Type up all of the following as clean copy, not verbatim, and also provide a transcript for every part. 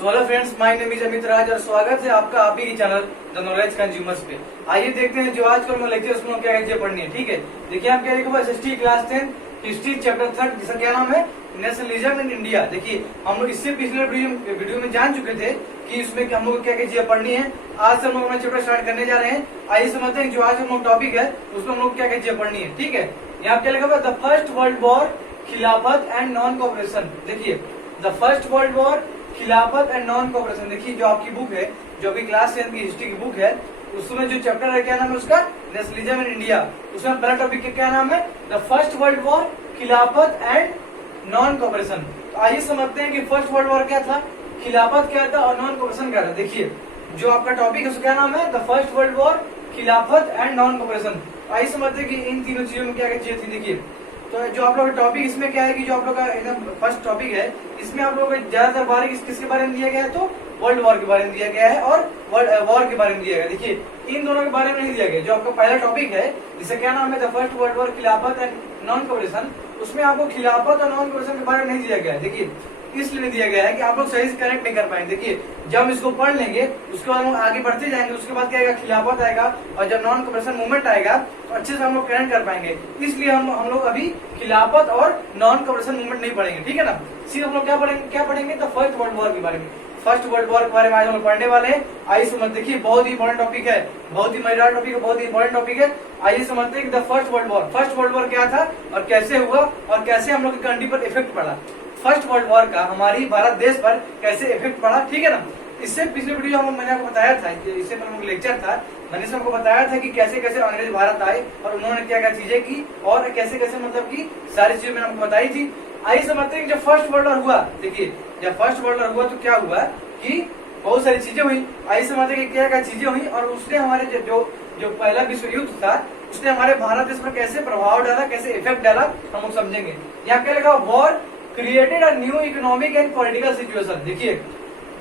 Hello friends, my name is Amit Raj और स्वागत है आपका आप ही चैनल द नॉलेज कंज्यूमर्स पे। आइए देखते हैं जो आज कल लेक्चर उसमें क्या चीजें पढ़नी है। ठीक है, देखिए आप क्या लिखा हुआ SST क्लास 10 हिस्ट्री चैप्टर 3 जिसका क्या नाम है नेशनलिज्म इन इंडिया। देखिए हम लोग इससे पिछले वीडियो में जान चुके थे कि उसमें हम लोग क्या क्या चीजें पढ़नी है। आज से हम लोग अपना चैप्टर स्टार्ट करने जा रहे हैं। आइए समझते हैं जो आज हम लोग टॉपिक है उसमें हम लोग क्या क्या चीजें पढ़नी है। ठीक है, यहाँ क्या लिखा हुआ द फर्स्ट वर्ल्ड वॉर, खिलाफत एंड नॉन कोऑपरेशन। देखिए द फर्स्ट वर्ल्ड वॉर, खिलाफत एंड नॉन कोऑपरेशन। देखिए जो आपकी बुक है, जो अभी क्लास 10 की हिस्ट्री की बुक है, उसमें जो चैप्टर है क्या नाम है उसका नेशनलिज्म इन इंडिया। उसमें पहला टॉपिक क्या नाम है द फर्स्ट वर्ल्ड वॉर, खिलाफत एंड नॉन कोऑपरेशन। तो आइए समझते हैं कि फर्स्ट वर्ल्ड वॉर क्या था, खिलाफत क्या था और नॉन कोऑपरेशन क्या था। देखिए जो आपका टॉपिक है उसका क्या नाम है द फर्स्ट वर्ल्ड वॉर, खिलाफत एंड नॉन कोऑपरेशन। आइए समझते हैं कि इन तीनों चीजों में क्या क्या चीजें थी। देखिए तो जो आप लोग का टॉपिक इसमें क्या है कि जो आप लोग का एकदम फर्स्ट टॉपिक है इसमें आप लोगों को ज्यादातर बारे किसके बारे में दिया गया है तो वर्ल्ड वॉर के बारे में दिया गया है और वर्ल्ड वॉर के बारे में दिया गया। देखिए इन दोनों के बारे में नहीं दिया गया। जो आपका पहला टॉपिक है जिसका क्या नाम है द फर्स्ट वर्ल्ड वॉर, खिलाफत एंड नॉन कोऑपरेशन, उसमें आपको खिलाफत और नॉन कोऑपरेशन के बारे में नहीं दिया गया है। देखिए इसलिए नहीं दिया गया है कि आप लोग सही से कनेक्ट नहीं कर पाएंगे। देखिए जब हम इसको पढ़ लेंगे उसके बाद हम आगे बढ़ते जाएंगे, उसके बाद क्या आएगा खिलाफत आएगा और जब नॉन कोऑपरेशन मूवमेंट आएगा तो अच्छे से हम लोग कनेक्ट कर पाएंगे। इसलिए हम लोग अभी खिलाफत और नॉन कोऑपरेशन मूवमेंट नहीं पढ़ेंगे। ठीक है ना, सिर्फ हम लोग क्या पढ़ेंगे तो फर्स्ट वर्ल्ड वॉर के बारे में। फर्स्ट वर्ल्ड वॉर के बारे में आज हम लोग पढ़ने वाले हैं। आइए समझ, देखिए बहुत ही इंपॉर्टेंट टॉपिक है, बहुत ही मजेदार टॉपिक है, बहुत ही इंपॉर्टेंट टॉपिक है। आइए समझते हैं कि the first world war, first world war क्या था और कैसे हुआ और कैसे हम लोग की कंट्री पर इफेक्ट पड़ा। फर्स्ट वर्ल्ड वॉर का हमारी भारत देश पर कैसे इफेक्ट पड़ा। ठीक है ना, इससे पिछले वीडियो में मैंने आपको बताया था, इससे पहले लेक्चर था, मैंने इसमें आपको बताया था कि कैसे कैसे अंग्रेज भारत आए और उन्होंने क्या क्या चीजें की और कैसे कैसे मतलब की सारी चीजें मैंने आपको बताई थी। आइए समझते हैं कि जब फर्स्ट वर्ल्ड वॉर हुआ, देखिए जब फर्स्ट वर्ल्ड वॉर हुआ तो क्या हुआ कि बहुत सारी चीजें हुई। आइए समझते हैं कि क्या क्या चीजें हुई और उसने हमारे जो पहला विश्व युद्ध था उसने हमारे भारत देश पर कैसे प्रभाव डाला, कैसे इफेक्ट डाला हम लोग समझेंगे। यहाँ क्या लिखा war created a new economic and political situation. देखिए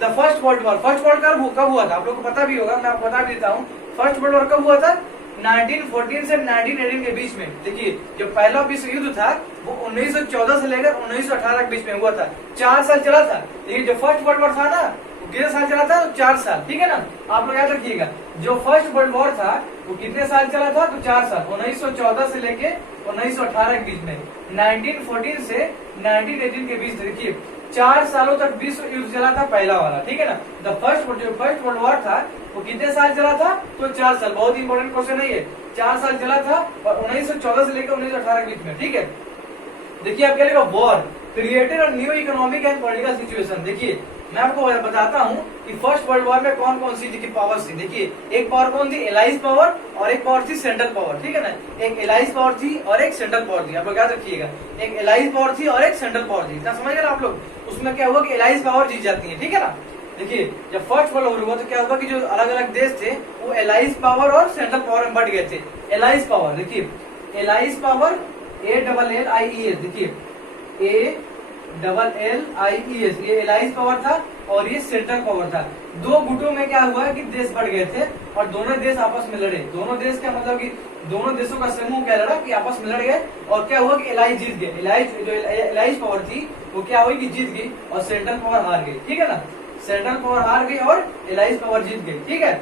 the first world war, first world कब हुआ था आप लोग को पता भी होगा, मैं आपको बता देता हूँ। फर्स्ट वर्ल्ड वॉर कब हुआ था 1914 से 1918 के बीच में। देखिए जो पहला विश्व युद्ध था वो 1914 से लेकर 1918 के बीच में हुआ था, 4 साल चला था। देखिए जो फर्स्ट वर्ल्ड वॉर था ना वो कितने साल चला था तो 4 साल। ठीक है ना, आप लोग याद रखिएगा जो फर्स्ट वर्ल्ड वॉर था वो कितने साल चला था तो 4 साल, 1914 से लेके 1918 के बीच में, 1914 से 1918 के बीच। देखिए 4 सालों तक विश्व युद्ध चला था पहला वाला। ठीक है ना, द फर्स्ट वर्ल्ड वॉर था वो कितने साल चला था तो 4 साल। बहुत ही इंपॉर्टेंट क्वेश्चन है ये, 4 साल चला था और 1914 से लेकर 1918 के बीच में। ठीक है, देखिए आप क्या लिखा war created a new economic and political situation. देखिए मैं आपको बताता हूँ कि फर्स्ट वर्ल्ड वॉर में कौन कौन सी की पावर्स थी। देखिए एक पावर कौन थी एलाइज पावर और एक पावर थी सेंट्रल पावर। ठीक है ना, एक एलाइज पावर थी और एक सेंट्रल पावर थी, आप लोग याद रखिएगा। एक एलाइज पावर थी और एक सेंट्रल पावर थी, इतना समझ गए ना आप लोग। उसमें क्या हुआ कि एलाइज पावर जीत जाती है। ठीक है ना, देखिए जब फर्स्ट वर्ल्ड वॉर हुआ तो क्या हुआ कि जो अलग अलग देश थे वो एलाइज पावर और सेंट्रल पावर में बढ़ गए थे। एलाइज पावर, देखिए एलाइज पावर ALLIES, देखिए ALLIES ये एलाइज पावर था और ये सेंट्रल पावर था। दो गुटों में क्या हुआ कि देश बढ़ गए थे और दोनों देश आपस में लड़े। दोनों देश का मतलब कि दोनों देशों का समूह क्या लड़ा कि आपस में लड़ गए और क्या हुआ कि एलाइज जीत गए। एलाइज पावर थी वो क्या हुई कि जीत गई और सेंट्रल पावर हार गई। ठीक है ना, सेंट्रल पावर हार गई और एलाइज पावर जीत गई। ठीक है,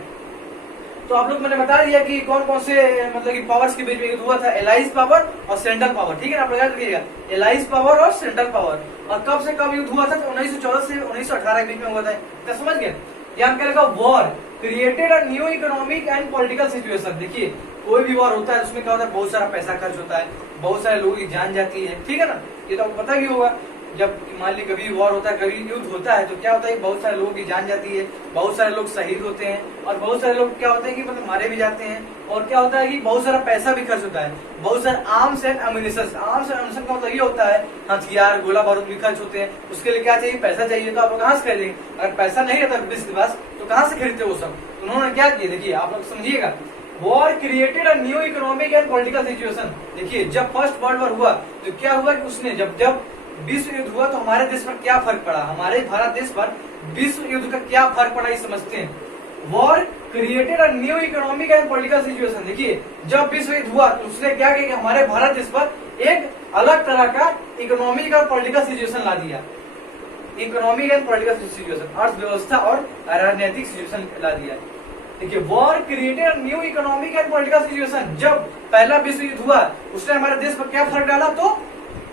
तो आप लोग मैंने बता दिया कि कौन कौन से मतलब कि पावर्स के बीच में युद्ध हुआ था, एलाइज पावर और सेंट्रल पावर। ठीक है ना, आप लोग याद रखिएगा एलाइज पावर और सेंट्रल पावर। और कब से कब युद्ध हुआ था तो 1914 से 1918 के बीच में हुआ था, क्या समझ गए। यहाँ क्या लगा war created a new economic and political situation. देखिए कोई भी वॉर होता है उसमें क्या होता है बहुत सारा पैसा खर्च होता है, बहुत सारे लोगों की जान जाती है। ठीक है ना, ये तो आपको पता ही होगा। जब मान ली कभी वॉर होता है, कभी युद्ध होता है तो क्या होता है बहुत सारे लोगों की जान जाती है, बहुत सारे लोग शहीद होते हैं और बहुत सारे लोग क्या होते हैं कि मतलब मारे भी जाते हैं। और क्या होता है कि बहुत सारा पैसा भी खर्च होता है, बहुत सारे arms and ammunition. Arms and ammunition का मतलब ये होता है हथियार, गोला बारूद भी खर्च होते हैं। उसके लिए क्या चाहिए पैसा चाहिए, तो आप लोग कहाँ से खरीदेंगे। अगर पैसा नहीं रहता ब्रिटिश के पास तो कहाँ से खरीदते वो सब। तो उन्होंने क्या किया, देखिए आप लोग समझिएगा war created a new economic and political situation. देखिए जब फर्स्ट वर्ल्ड वॉर हुआ तो क्या हुआ कि उसने जब विश्व युद्ध हुआ तो हमारे देश पर क्या फर्क पड़ा, हमारे भारत देश पर विश्व युद्ध का क्या फर्क पड़ा ये समझते हैं। War created a new economic and political situation. देखिए जब विश्व युद्ध हुआ तो उसने क्या किया कि हमारे भारत देश पर एक अलग तरह का इकोनॉमिक और पॉलिटिकल सिचुएशन ला दिया। इकोनॉमिक एंड पॉलिटिकल सिचुएशन, अर्थव्यवस्था और राजनीतिक सिचुएशन ला दिया। देखिए war created new economic and political situation. जब पहला विश्व युद्ध हुआ उसने हमारे देश पर क्या फर्क डाला, तो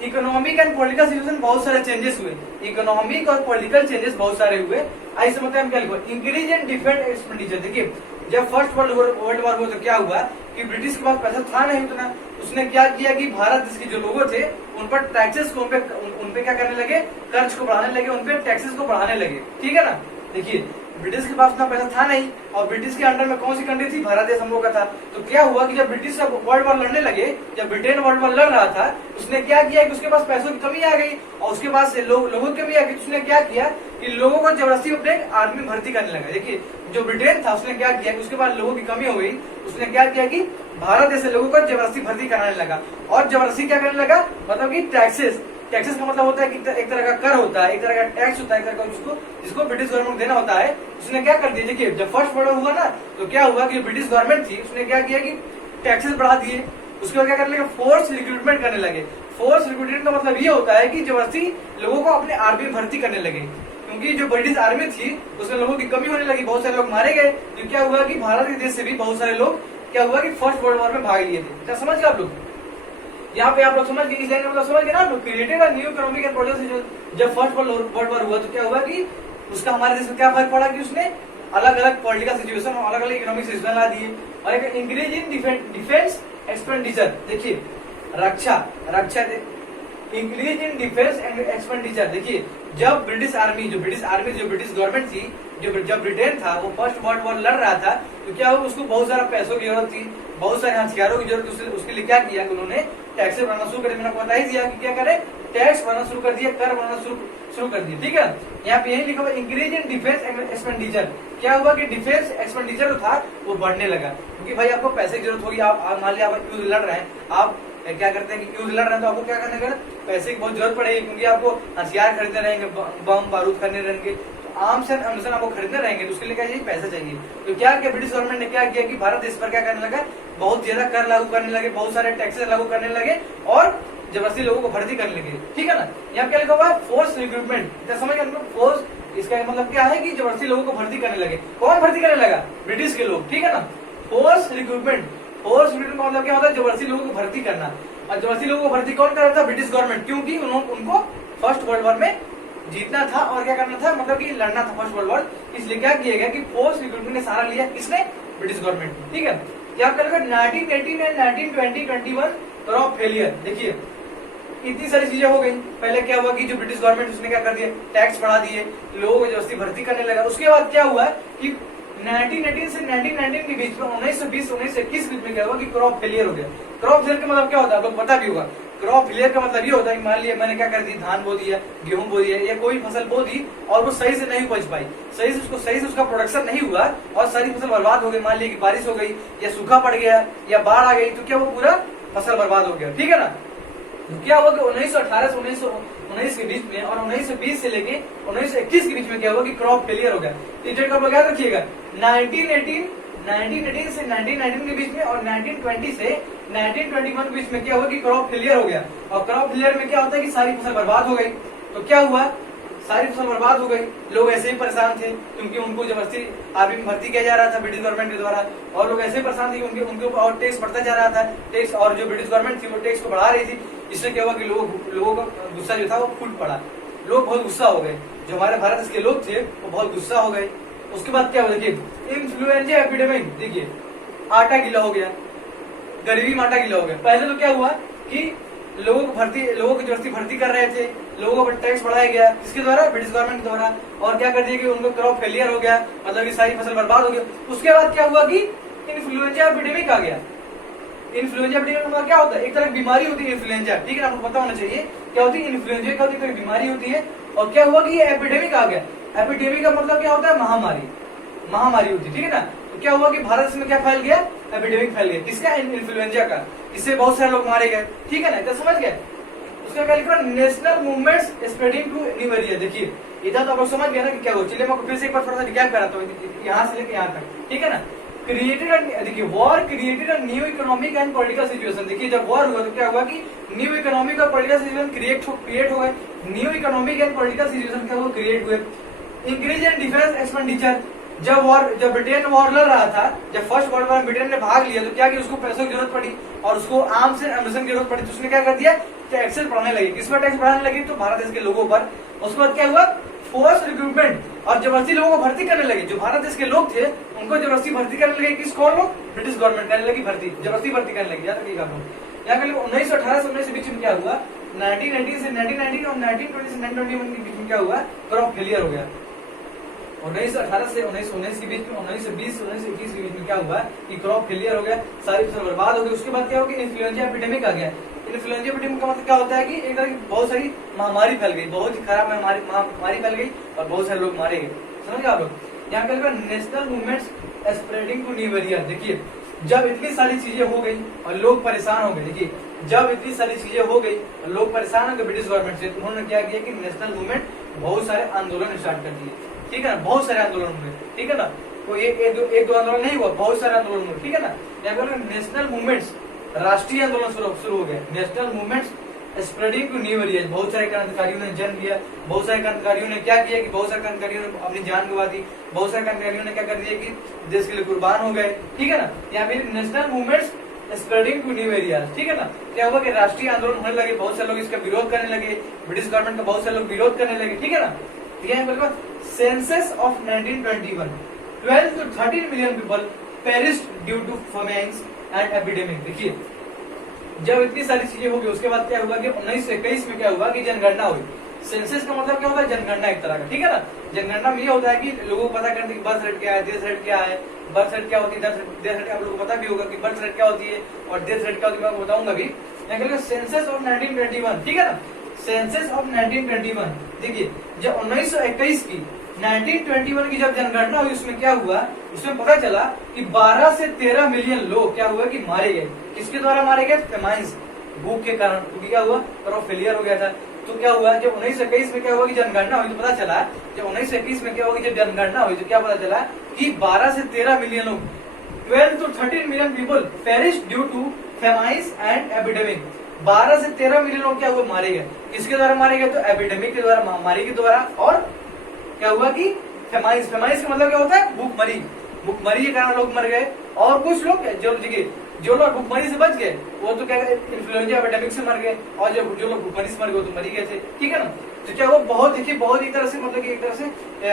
इकोनॉमिक एंड पॉलिटिकल सिचुएशन बहुत सारे चेंजेस हुए, इकोनॉमिक और पॉलिटिकल चेंजेस बहुत सारे हुए। आइए समझते हैं हम क्या लिखो, इंक्रीज इन डिफेंस एक्सपेंडिचर। देखिए जब फर्स्ट वर्ल्ड वॉर हुआ तो क्या हुआ कि ब्रिटिश के पास पैसा था नहीं उतना, उसने क्या किया कि भारत देश के जो लोगों थे उन पर टैक्सेस को उन पे क्या करने लगे, कर्ज को बढ़ाने लगे, उन पे टैक्सेस को बढ़ाने लगे, ठीक है ना। देखिए ब्रिटिश के पास उतना पैसा था नहीं, और ब्रिटिश के अंडर में कौन सी कंट्री थी, भारत देश हम लोग का था। तो क्या हुआ कि जब ब्रिटिश से वर्ल्ड वॉर लड़ने लगे, जब ब्रिटेन वर्ल्ड वॉर लड़ रहा था, उसने क्या किया कि उसके पास पैसों की कमी आ गई और उसके पास लोगों की कमी आ गई। उसने क्या किया कि लोगों को जबरदस्ती अपने आर्मी भर्ती करने लगा। देखिए जो ब्रिटेन था उसने क्या किया कि उसके बाद लोगों की कमी हो गई, उसने क्या किया कि भारत देश से लोगों को जबरदस्ती भर्ती कराने लगा। और जबरदस्ती क्या करने लगा, मतलब कि टैक्सेस का मतलब होता है कि एक तरह का कर होता है, एक तरह का टैक्स होता है, एक तरह का जिसको ब्रिटिश गवर्नमेंट देना होता है। उसने क्या कर दिया, देखिए जब फर्स्ट वर्ल्ड हुआ ना तो क्या हुआ कि ब्रिटिश गवर्नमेंट थी उसने क्या किया कि टैक्सेस बढ़ा दिए। उसके बाद क्या करने लगे, फोर्स रिक्रूटमेंट करने लगे। फोर्स रिक्रूटमेंट का मतलब ये होता है कि जबरदस्ती लोगों को अपने आर्मी में भर्ती करने लगे, क्योंकि जो ब्रिटिश आर्मी थी उसमें लोगों की कमी होने लगी, बहुत सारे लोग मारे गए। तो क्या हुआ कि भारत के देश से भी बहुत सारे लोग क्या हुआ कि फर्स्ट वर्ल्ड वॉर में भाग लिए थे। क्या समझ गए आप लोग, यहाँ पे आप लोग समझ गए, इस लाइन में मतलब समझ गए ना। Created new economic and political situation. जब फर्स्ट वर्ल्ड वॉर हुआ तो क्या हुआ कि उसका हमारे देश में क्या फर्क पड़ा कि उसने अलग अलग पॉलिटिकल सिचुएशन और अलग अलग इकोनॉमिक सिचुएशन ला दिए। और एक इंक्रीज इन डिफेंस एक्सपेंडिचर। देखिए रक्षा इंक्रीज इन डिफेंस एक्सपेंडिचर। देखिए जब ब्रिटिश आर्मी जो ब्रिटिश गवर्नमेंट थी, जब ब्रिटेन था वो फर्स्ट वर्ल्ड वॉर लड़ रहा था, तो क्या हुआ उसको बहुत सारा पैसों की जरूरत थी, बहुत सारे हथियारों की जरूरत थी। उसके लिए क्या किया कि उन्होंने टैक्स भरना शुरू कर दिया। मैंने आपको बता ही दिया कि क्या करे, टैक्स भरना शुरू कर दिया, कर भरना शुरू कर दिया, ठीक है। यहाँ पे यही लिखा हुआ इंक्रीज इन डिफेंस एक्सपेंडिचर। क्या हुआ कि डिफेंस एक्सपेंडिचर जो था वो बढ़ने लगा, क्योंकि भाई आपको पैसे की जरूरत होगी। आप मान लिया आप युद्ध लड़ रहे हैं, आप क्या करते हैं कि युद्ध लड़ रहे हैं तो आपको क्या करने का, पैसे की बहुत जरूरत पड़ेगी, क्योंकि आपको हथियार खरीदने रहेंगे, बम बारूद खरीदने रहेंगे, आर्म्स एंड एम्यूनिशन आपको खरीदने रहेंगे, तो उसके लिए क्या चाहिए, पैसा चाहिए। तो क्या किया ब्रिटिश गवर्नमेंट ने, क्या किया कि भारत देश पर क्या करने लगा, बहुत ज्यादा कर लागू करने लगे, बहुत सारे टैक्सेस लागू करने लगे और जबरदस्ती लोगों को भर्ती करने लगे, ठीक है ना। यहाँ क्या लिखा हुआ है, फोर्स रिक्रूटमेंट। समझ गए फोर्स, इसका मतलब क्या है कि जबरदस्ती लोगों को भर्ती करने लगे। कौन भर्ती करने लगा, ब्रिटिश के लोग, ठीक है ना। फोर्स रिक्रूटमेंट का मतलब क्या होता है, जबरदस्ती लोगों को भर्ती करना। और जबरदस्ती लोगों को भर्ती कौन कर रहा था, ब्रिटिश गवर्नमेंट, क्योंकि उनको फर्स्ट वर्ल्ड वॉर में जीतना था और क्या करना था, मतलब कि लड़ना था फर्स्ट वर्ल्ड वॉर। इसलिए क्या किया गया कि फोर्स रिक्रूटमेंट ने सारा लिया, किसने, ब्रिटिश गवर्नमेंट, ठीक है। यहाँ पर 1918 एंड 1920-21 क्रॉप फेलियर। देखिए इतनी सारी चीजें हो गई। पहले क्या हुआ कि जो ब्रिटिश गवर्नमेंट उसने क्या कर दिया, टैक्स बढ़ा दिए, लोगों को जबरदस्ती भर्ती करने लगा। उसके बाद क्या हुआ कि 1918 से 1919 के बीच में 1920-1921 के बीच में क्या हुआ कि क्रॉप फेलियर हो गया। क्रॉप फेलियर का मतलब क्या होता है, आप लोग पता भी होगा। क्रॉप फेलियर का मतलब ये होता है कि मान लिया मैंने क्या कर दी, धान बो दिया, गेहूं बो दिया, या कोई फसल बो दी और वो सही से नहीं उपज पाई, सही से उसका प्रोडक्शन नहीं हुआ और सारी फसल बर्बाद हो गई। मान लिया कि बारिश हो गई या सूखा पड़ गया या बाढ़ आ गई, तो क्या वो पूरा फसल बर्बाद हो गया, ठीक है ना। क्या हुआ कि 1918 से 1919 के बीच में और 1920 से लेके 1921 के बीच में क्या हुआ कि क्रॉप फेलियर हो गया। ये डेट आप लोग याद रखिएगा, 1918 से 1919 के बीच में और 1920 से 1921 के बीच में क्या हुआ कि क्रॉप फेलियर हो गया। और क्रॉप फेलियर में क्या होता है कि सारी फसल बर्बाद हो गई। तो क्या हुआ, सारी फसल बर्बाद हो गई, लोग ऐसे ही परेशान थे क्योंकि उनको जबरदस्ती आर्मी में भर्ती किया जा रहा था ब्रिटिश गवर्नमेंट के द्वारा, और लोग ऐसे ही परेशान थे कि उनके ऊपर और टैक्स बढ़ता जा रहा था, टैक्स, और जो ब्रिटिश गवर्नमेंट थी वो टैक्स को बढ़ा रही थी। इससे क्या हुआ कि लोगों का गुस्सा जो था वो फूट पड़ा, लोग बहुत गुस्सा हो गए, जो हमारे भारत देश के लोग थे वो बहुत गुस्सा हो गए। उसके बाद क्या हुआ, देखिए इन्फ्लुएंजा एपिडेमिक, देखिए आटा गीला हो गया, गरीबी में आटा गीला हो गया। पहले तो क्या हुआ कि लोगों को जबरदस्ती भर्ती कर रहे थे, लोगों पर टैक्स बढ़ाया गया, किसके द्वारा, ब्रिटिश गवर्नमेंट के द्वारा, और क्या कर दिया कि उनको क्रॉप फेलियर हो गया, मतलब कि सारी फसल बर्बाद हो गई। उसके बाद क्या हुआ कि इन्फ्लुएंजा एपिडेमिक आ गया। इन्फ्लुएंजा एपिडेमिक मतलब क्या होता है, एक तरह की बीमारी होती है इन्फ्लुएंजा, ठीक है, आपको पता होना चाहिए क्या होती है इन्फ्लुएंजा, क्या होती है, कोई बीमारी होती है। और क्या हुआ कि ये एपिडेमिक आ गया। एपिडेमिक का मतलब क्या होता है, महामारी होती है, ठीक है ना। तो क्या हुआ कि भारत में क्या फैल गया, एपिडेमिक फैल गया, किसका, इन्फ्लुएंजा का। इससे बहुत सारे लोग मारे गए, ठीक है ना, तो समझ गए। उसका क्या लिखा, national movements spreading to new area. देखिए इधर तो आप लोग समझ गए ना कि क्या हुआ। चलिए मैं फिर से एक बार थोड़ा सा रिकैप कराता हूँ यहाँ से लेकर यहाँ तक, ठीक है ना। देखिए war created a new economic and political situation. देखिए जब वॉर हुआ तो क्या हुआ कि न्यू इकोनॉमिक और पॉलिटिकल सिचुएशन क्रिएट हो गए। New economic and political situation क्या हुआ, क्रिएट हुए। इंक्रीज इन डिफेंस एक्सपेंडिचर, जब ब्रिटेन वॉर लड़ रहा था, जब फर्स्ट वर्ल्ड वॉर ब्रिटेन ने भाग लिया तो क्या कि उसको पैसों की जरूरत पड़ी और उसको आर्म्स एंड एम्यूनिशन की जरूरत पड़ी, तो उसने क्या कर दिया, टैक्सेस बढ़ाने लगे। किस पर टैक्स बढ़ाने लगे, तो भारत देश के लोगों पर। उसके बाद क्या हुआ, फोर्स रिक्रूटमेंट, और जबरदस्ती लोगों को भर्ती करने लगे। जो भारत देश के लोग थे उनको जबरदस्ती भर्ती करने लगे। किस कौन लोग, ब्रिटिश गवर्नमेंट करने लगी भर्ती, जबरदस्ती भर्ती करने लगी। याद रखिएगा आप लोग। यहाँ पे 1918 से 19 के बीच में क्या हुआ, 1918 से 1919 और 1920 से 1921 के बीच में क्या हुआ, क्रॉप फेलियर हो गया। 1918 से 1919 के बीच में, 1920 से 1921 के बीच में क्या हुआ कि क्रॉप फेलियर हो गया, सारी फसल बर्बाद हो गई। उसके बाद क्या हो गया, इन्फ्लुएंजा एपिडेमिक आ गया। इन्फ्लुएंजा एपिडेमिक का मतलब क्या होता है कि एक तरह की बहुत सारी महामारी फैल गई, बहुत ही खराब महामारी फैल गई और बहुत सारे लोग मारे गए। समझ गए आप लोग। यहाँ पे national movements spreading to new area. देखिए जब इतनी सारी चीजें हो गई और लोग परेशान हो गए, देखिए जब इतनी सारी चीजें हो गई और लोग परेशान हो गए ब्रिटिश गवर्नमेंट से, उन्होंने क्या किया कि नेशनल मूवमेंट बहुत सारे आंदोलन स्टार्ट कर दिए। ठीक है ना, बहुत सारे आंदोलन हुए। ठीक है ना, तो एक दो आंदोलन नहीं हुआ, बहुत सारे आंदोलन हुए। ठीक है ना, यहाँ पर नेशनल मूवमेंट्स, राष्ट्रीय आंदोलन शुरू हो गए। National movements spreading to new area. बहुत सारे क्रांतिकारियों ने जन्म लिया। बहुत सारे क्रांतिकारियों ने क्या किया कि बहुत सारे क्रांतिकारियों ने अपनी जान गंवा दी। बहुत सारे क्रांतिकारियों ने क्या कर दिया कि देश के लिए कुर्बान हो गए। ठीक है ना, यहाँ पे national movements spreading to new areas. ठीक है ना, क्या हुआ कि राष्ट्रीय आंदोलन होने लगे, बहुत सारे लोग इसका विरोध करने लगे, ब्रिटिश गवर्नमेंट का बहुत सारे लोग विरोध करने लगे। ठीक है ना, census of 1921, 12 to 13 million people perished due to famines and epidemic। देखिए जब इतनी सारी चीजें होगी उसके बाद क्या हुआ कि 1921 में क्या हुआ कि जनगणना हुई। सेंसस का मतलब क्या होता है, जनगणना एक तरह का। ठीक है ना, जनगणना में ये होता है कि लोगों को पता करने की बर्थ रेट क्या है, डेथ रेट क्या है। बर्थ रेट क्या होती है, डेथ रेट आप लोगों को पता भी होगा कि बर्थ रेट क्या होती है और डेथ रेट क्या होती है, मैं बताऊंगा भी। Census of 1921। ठीक है ना, सेंसस ऑफ 1921। देखिए जब 1921 की 1921 की जब जनगणना हुई उसमें क्या हुआ, उसमें पता चला कि 12 से 13 मिलियन लोग क्या हुआ कि मारे गए। किसके द्वारा मारे गए, फेमाइंस, भूख के कारण। क्योंकि क्या हुआ, क्रॉप फेलियर हो गया था। तो क्या हुआ, जब 1921 में क्या हुआ कि जनगणना हुई तो पता चला, जब 1921 में क्या हुआ कि जब जनगणना हुई तो क्या पता चला कि 12 से 13 मिलियन लोग, 12 to 13 million people perished due to famines and epidemic। 12 से 13 मिलियन लोग क्या हुए, मारे गए। किसके द्वारा मारे गए, तो एपिडेमिक के द्वारा, महामारी के द्वारा। और क्या हुआ कि फेमाइंस, फेमाइंस का मतलब क्या होता है, भूखमरी, भूखमरी के कारण लोग मर गए। और कुछ लोग जो लोग भूखमरी से बच गए वो तो क्या इन्फ्लुएंजा एपिडेमिक से मर गए, और जो लोग भूखमरी से मर गए वो तो मर ही गए थे। ठीक है ना, तो क्या हुआ, बहुत देखिए बहुत एक तरह से मतलब कि एक तरह से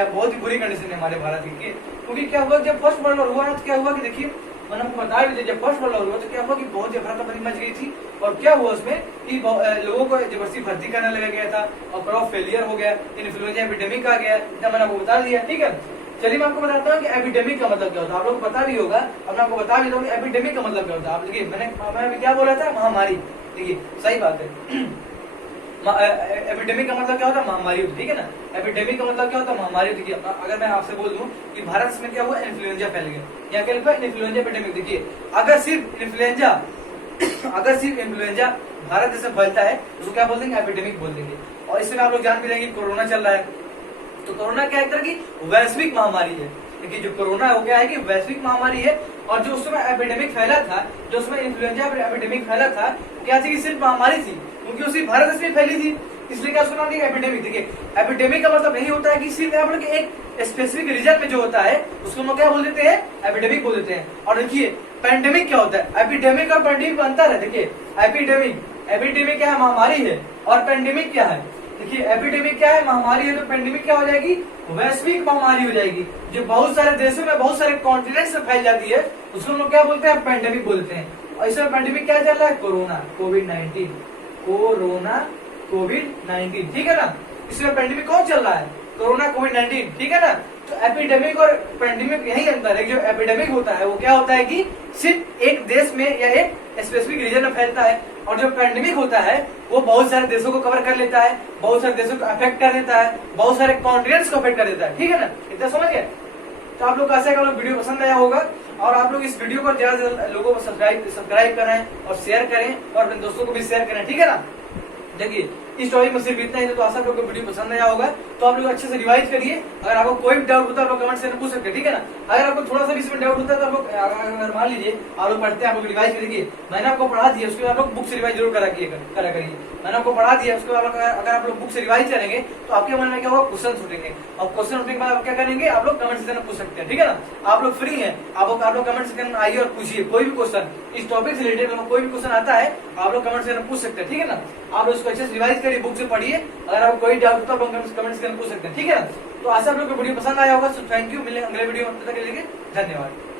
बहुत ही बुरी कंडीशन है हमारे भारत की। क्योंकि क्या हुआ, जब फर्स्ट वर्ल्ड वॉर हुआ ना तो क्या हुआ कि देखिए मैंने आपको बताया भी, जब फर्स्ट वर्ल्ड वॉर हुआ तो क्या हुआ कि बहुत अफरा-तफरी मच गई थी। और क्या हुआ उसमें कि लोगों को जबरदस्ती भर्ती करने लगा गया था और क्रॉप फेलियर हो गया, इन्फ्लुएंजा एपिडेमिक आ गया। जब मैंने आपको बता दिया। ठीक है, चलिए मैं आपको बताता हूँ कि एपिडेमिक का मतलब क्या होता है। आप लोग को पता भी होगा, अब मैं आपको बता भी दूँ एपिडेमिक का मतलब क्या होता है। आप देखिए मैं अभी क्या बोल रहा था, महामारी। देखिए सही बात है, एपिडेमिक का मतलब क्या होता है, महामारी होती है। ठीक है ना, एपिडेमिक का मतलब क्या होता है, महामारी होती है। अगर मैं आपसे बोल दूं कि भारत में क्या हुआ, इन्फ्लुएंजा फैल गया, या क्या लिखा, इन्फ्लुएंजा एपिडेमिक। देखिए अगर सिर्फ इन्फ्लुएंजा भारत देश में फैलता है उसको क्या बोल देंगे, एपिडेमिक बोल देंगे। और इसमें आप लोग जान भी लेंगे कोरोना चल रहा है, तो कोरोना क्या एक तरह की वैश्विक महामारी है। देखिए जो कोरोना है वो क्या है कि वैश्विक महामारी है। और जो उस समय एपिडेमिक फैला था, जो उसमें इन्फ्लुएंजा एपिडेमिक फैला था, क्या थी कि सिर्फ महामारी थी, क्योंकि उसी भारत देश में फैली थी, इसलिए क्या उसका नाम दिया एपिडेमिक। देखिए एपिडेमिक का मतलब नहीं होता है कि सिर्फ आप लोग एक स्पेसिफिक रीजन में जो होता है उसको हम क्या बोल देते हैं, एपिडेमिक बोल देते हैं। और देखिए पैंडेमिक क्या होता है, एपिडेमिक और पैंडेमिक का अंतर है। देखिए एपिडेमिक क्या है, महामारी है, और पैंडेमिक क्या है। देखिए एपिडेमिक क्या है, महामारी है, तो पैंडेमिक क्या हो जाएगी, वैश्विक महामारी हो जाएगी, जो बहुत सारे देशों में, बहुत सारे कॉन्टिनेंट्स में फैल जाती है, उसको हम लोग क्या बोलते हैं, पैंडेमिक बोलते हैं। और इसमें पैंडेमिक क्या चल रहा है, कोरोना कोविड-19। ठीक है ना, इसमें पैंडेमिक कौन चल रहा है, कोरोना कोविड-19। ठीक है ना, तो एपिडेमिक और पैंडेमिक यही अंतर है। जो एपिडेमिक होता है वो क्या होता है कि सिर्फ एक देश में या एक स्पेसिफिक रीजन में फैलता है, और जो पैंडेमिक होता है वो बहुत सारे देशों को कवर कर लेता है, बहुत सारे देशों को अफेक्ट कर देता है, बहुत सारे कॉन्टिनेंट्स को अफेक्ट कर देता है। ठीक है ना, इतना समझ गए। तो आप लोग कैसे आप लोग वीडियो पसंद आया होगा, और आप लोग इस वीडियो को ज्यादा से ज्यादा लोगों को सब्सक्राइब करें और शेयर करें और अपने दोस्तों को भी शेयर करें। ठीक है ना, देखिए इस टॉपिक में सिर्फ इतना ही। तो आशा आप लोग को वीडियो पसंद आया होगा, तो आप लोग अच्छे से रिवाइज करिए। अगर आपको कोई भी डाउट होता है आप लोग कमेंट से पूछ सकते हैं, ठीक है ना। अगर आपको थोड़ा सा भी इसमें डाउट होता है तो आप लोग अगर मान लीजिए आप लोग पढ़ते हैं, आप लोग रिवाइज करिए, मैंने आपको पढ़ा दिया, उसके बाद आप लोग बुक से रिवाइज जरूर करा करिए। मैंने आपको पढ़ा दिया, उसके बाद अगर आप लोग बुक से रिवाइज करेंगे तो आपके मन में क्या होगा, क्वेश्चन उठेंगे, और क्वेश्चन उठने के बाद आप क्या करेंगे, आप लोग कमेंट सेक्शन में पूछ सकते हैं, ठीक है ना। आप लोग फ्री हैं, आप लोग कमेंट सेक्शन में आइए और पूछिए कोई भी क्वेश्चन, इस टॉपिक से रिलेटेड कोई भी क्वेश्चन आता है आप लोग कमेंट सेक्शन में पूछ सकते हैं, ठीक है ना। आप लोग उसको अच्छे से रिवाइज करिए, बुक से पढ़िए, अगर आपको कोई डाउट हो तो आप लोग कमेंट सेक्शन में पूछ सकते हैं, ठीक है ना। तो आशा आप लोग को वीडियो पसंद आया होगा। सो थैंक यू, मिलेंगे अगले वीडियो में, तब तक के लिए धन्यवाद।